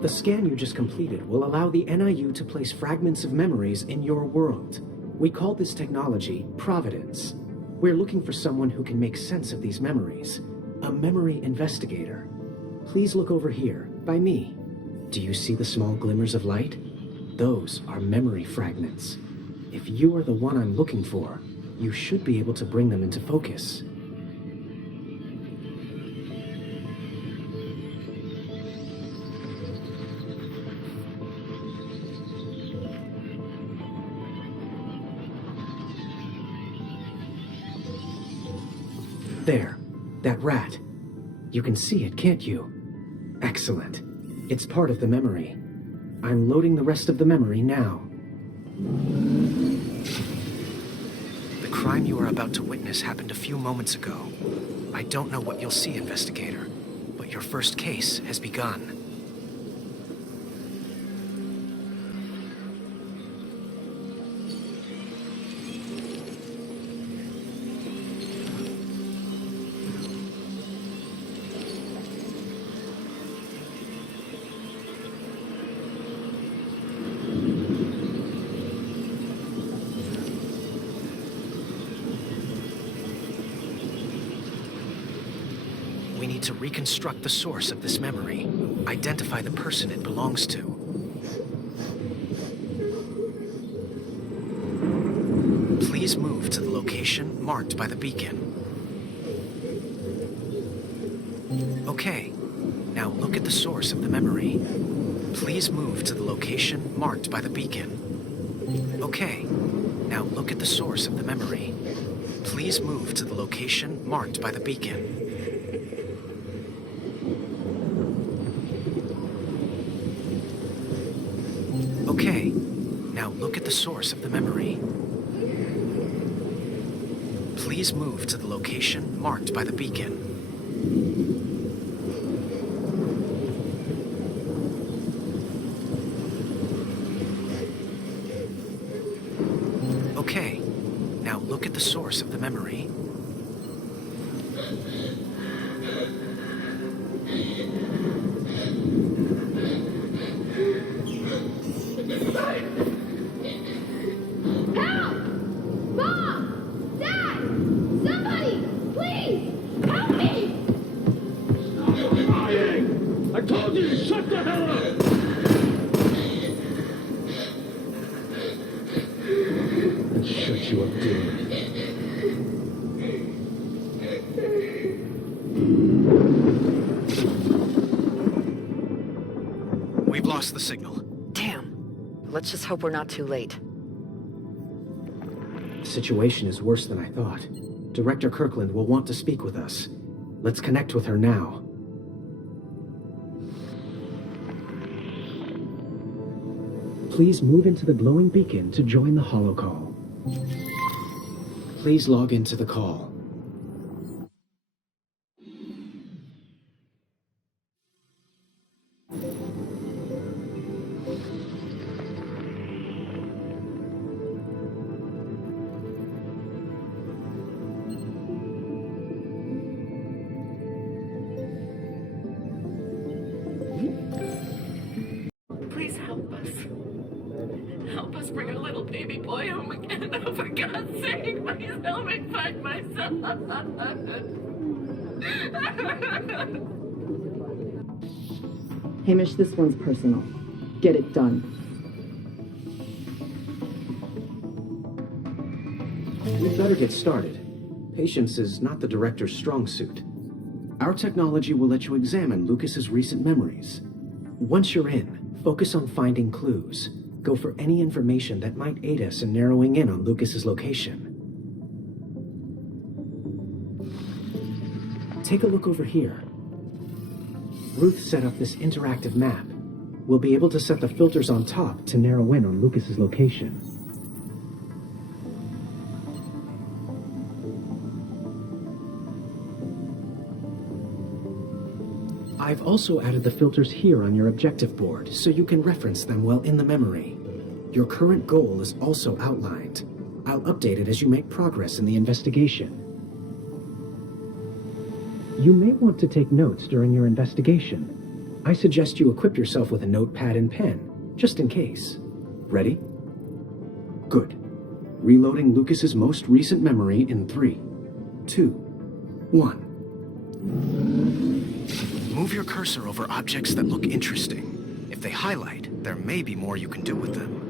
The scan you just completed will allow the NIU to place fragments of memories in your world. We call this technology Providence. We're looking for someone who can make sense of these memories. A memory investigator. Please look over here, by me. Do you see the small glimmers of light? Those are memory fragments. If you are the one I'm looking for, you should be able to bring them into focus. There, that rat. You can see it, can't you? Excellent. It's part of the memory. I'm loading the rest of the memory now. The crime you are about to witness happened a few moments ago. I don't know what you'll see, investigator, but your first case has begun. We need to reconstruct the source of this memory, identify the person it belongs to. Please move to the location marked by the beacon. Okay, now look at the source of the memory. Please move to the location marked by the beacon. Okay, now look at the source of the memory. Please move to the location marked by the beacon. Okay, now look at the source of the memory. Please move to the location marked by the beacon. Okay, now look at the source of the memory. We've lost the signal. Damn. Let's just hope we're not too late. The situation is worse than I thought. Director Kirkland will want to speak with us. Let's connect with her now. Please move into the glowing beacon to join the holocall. Please log into the call. Please help us. Help us bring our little baby boy home again. Oh, for God's sake, please help me find my son. Hamish, this one's personal. Get it done. We'd better get started. Patience is not the director's strong suit. Our technology will let you examine Lucas's recent memories. Once you're in, focus on finding clues. Go for any information that might aid us in narrowing in on Lucas's location. Take a look over here. Ruth set up this interactive map. we'll be able to set the filters on top to narrow in on Lucas's location. I've also added the filters here on your objective board, so you can reference them while in the memory. Your current goal is also outlined. I'll update it as you make progress in the investigation. You may want to take notes during your investigation. I suggest you equip yourself with a notepad and pen, just in case. Ready? Good. Reloading Lucas's most recent memory in 3, 2, 1. Move your cursor over objects that look interesting. If they highlight, there may be more you can do with them.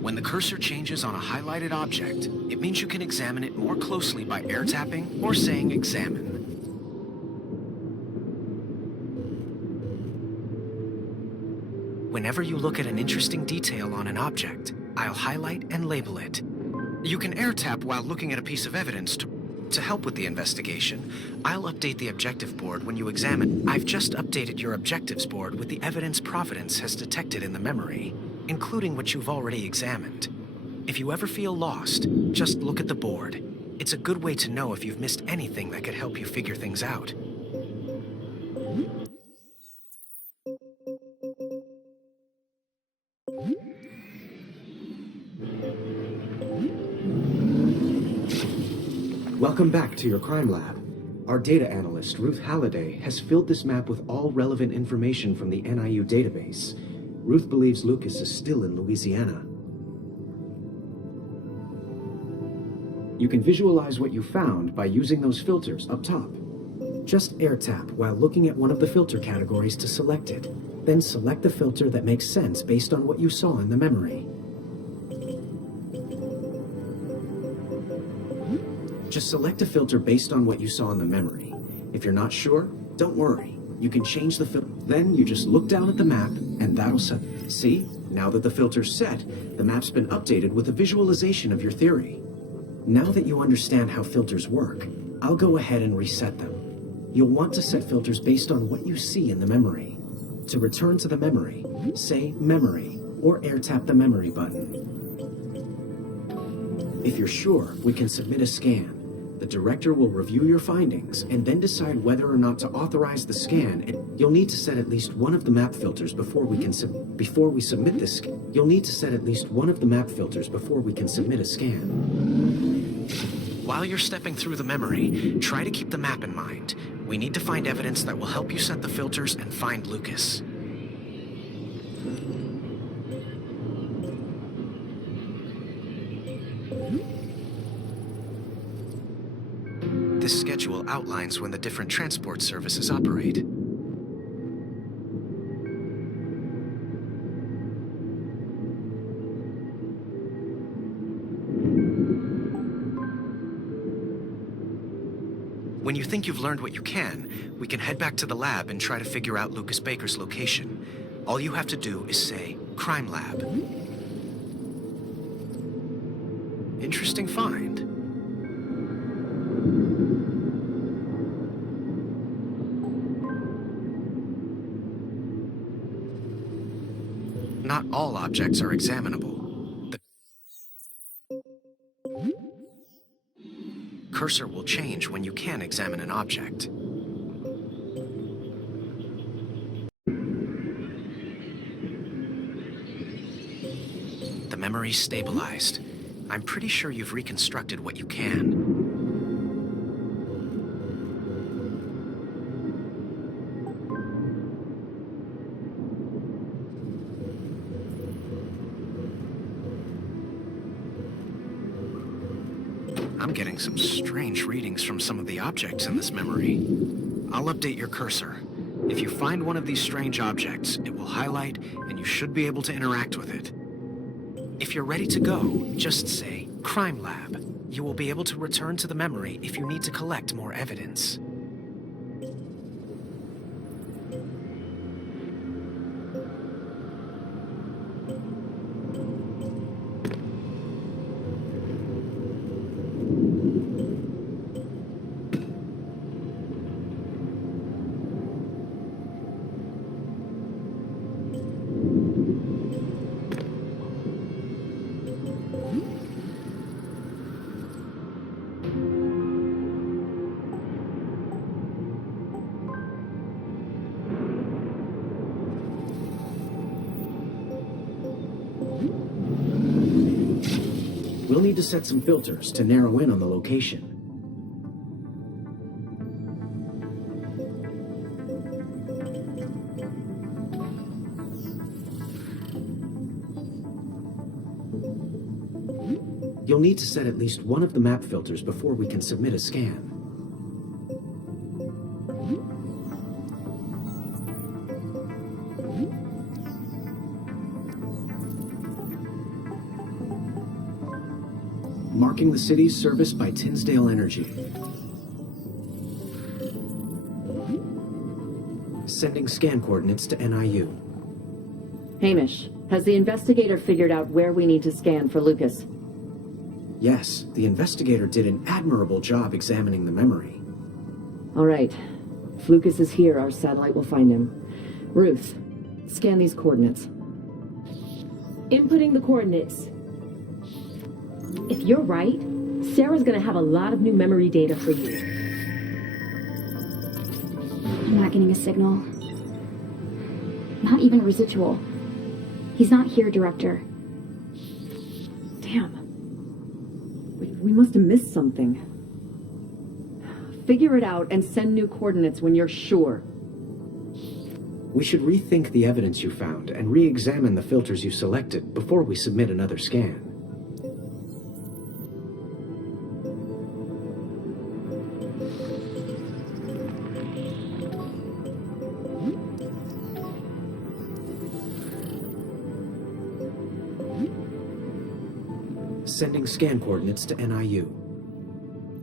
When the cursor changes on a highlighted object, it means you can examine it more closely by air tapping or saying examine. Whenever you look at an interesting detail on an object, I'll highlight and label it. You can air tap while looking at a piece of evidence to help with the investigation. I'll update the objective board when you examine. I've just updated your objectives board with the evidence Providence has detected in the memory, including what you've already examined. If you ever feel lost, just look at the board. It's a good way to know if you've missed anything that could help you figure things out. Welcome back to your crime lab. Our data analyst, Ruth Halliday, has filled this map with all relevant information from the NIU database. Ruth believes Lucas is still in Louisiana. You can visualize what you found by using those filters up top. Just air tap while looking at one of the filter categories to select it. Then select the filter that makes sense based on what you saw in the memory. Just select a filter based on what you saw in the memory. If you're not sure, don't worry. You can change the filter. Then you just look down at the map, and that'll set. See? Now that the filter's set, the map's been updated with a visualization of your theory. Now that you understand how filters work, I'll go ahead and reset them. You'll want to set filters based on what you see in the memory. To return to the memory, say Memory, or air tap the memory button. If you're sure, we can submit a scan. The director will review your findings and then decide whether or not to authorize the scan. You'll need to set at least one of the map filters before we can submit this. You'll need to set at least one of the map filters before we can submit a scan. While you're stepping through the memory, try to keep the map in mind. We need to find evidence that will help you set the filters and find Lucas. This schedule outlines when the different transport services operate. When you think you've learned what you can, we can head back to the lab and try to figure out Lucas Baker's location. All you have to do is say, Crime Lab. Interesting find. Not all objects are examinable. The cursor will change when you can examine an object. The memory's stabilized. I'm pretty sure you've reconstructed what you can. I'm getting some strange readings from some of the objects in this memory. I'll update your cursor. If you find one of these strange objects, it will highlight and you should be able to interact with it. If you're ready to go, just say, Crime Lab. You will be able to return to the memory if you need to collect more evidence. We'll need to set some filters to narrow in on the location. You'll need to set at least one of the map filters before we can submit a scan. Marking the city's service by Tinsdale Energy. Sending scan coordinates to NIU. Hamish, has the investigator figured out where we need to scan for Lucas? Yes, the investigator did an admirable job examining the memory. All right. If Lucas is here, our satellite will find him. Ruth, scan these coordinates. Inputting the coordinates. If you're right, Sarah's gonna have a lot of new memory data for you. I'm not getting a signal. Not even a residual. He's not here, Director. Damn. We must have missed something. Figure it out and send new coordinates when you're sure. We should rethink the evidence you found and re-examine the filters you selected before we submit another scan. Sending scan coordinates to NIU.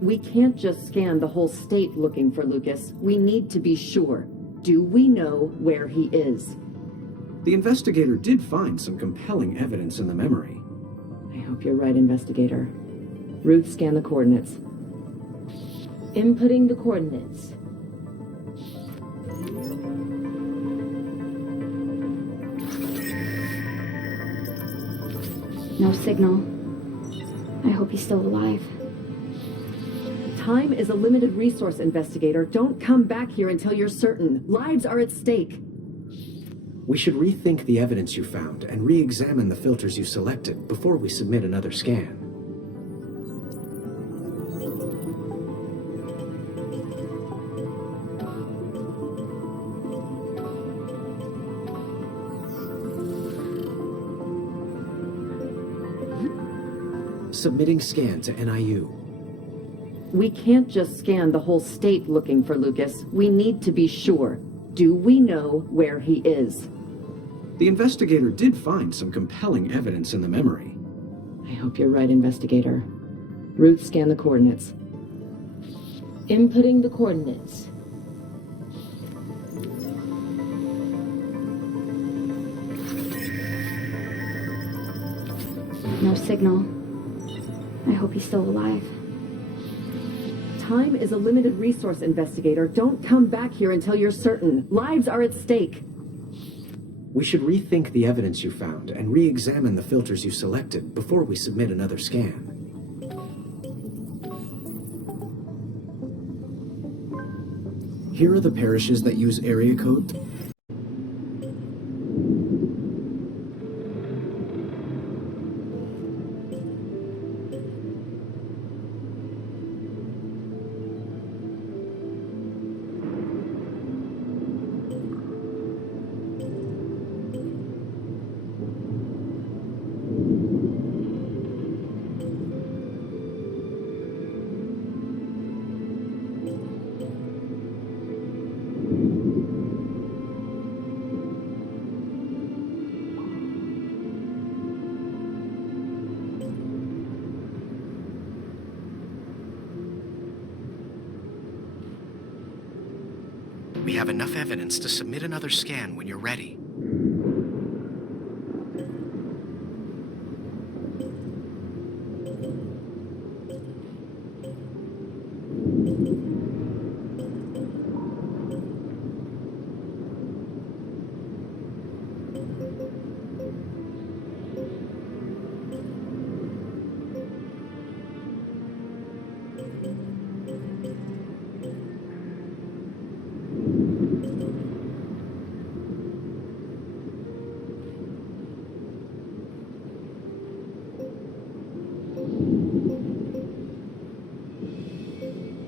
We can't just scan the whole state looking for Lucas. We need to be sure. Do we know where he is? The investigator did find some compelling evidence in the memory. I hope you're right, investigator. Ruth, scan the coordinates. Inputting the coordinates. No signal. I hope he's still alive. Time is a limited resource, investigator. Don't come back here until you're certain. Lives are at stake. We should rethink the evidence you found and re-examine the filters you selected before we submit another scan. Submitting scan to NIU. We can't just scan the whole state looking for Lucas. We need to be sure. Do we know where he is? The investigator did find some compelling evidence in the memory. I hope you're right, investigator. Ruth, scan the coordinates. Inputting the coordinates. No signal. I hope he's still alive. Time is a limited resource, investigator. Don't come back here until you're certain. Lives are at stake. We should rethink the evidence you found and re-examine the filters you selected before we submit another scan. Here are the parishes that use area code. We have enough evidence to submit another scan when you're ready.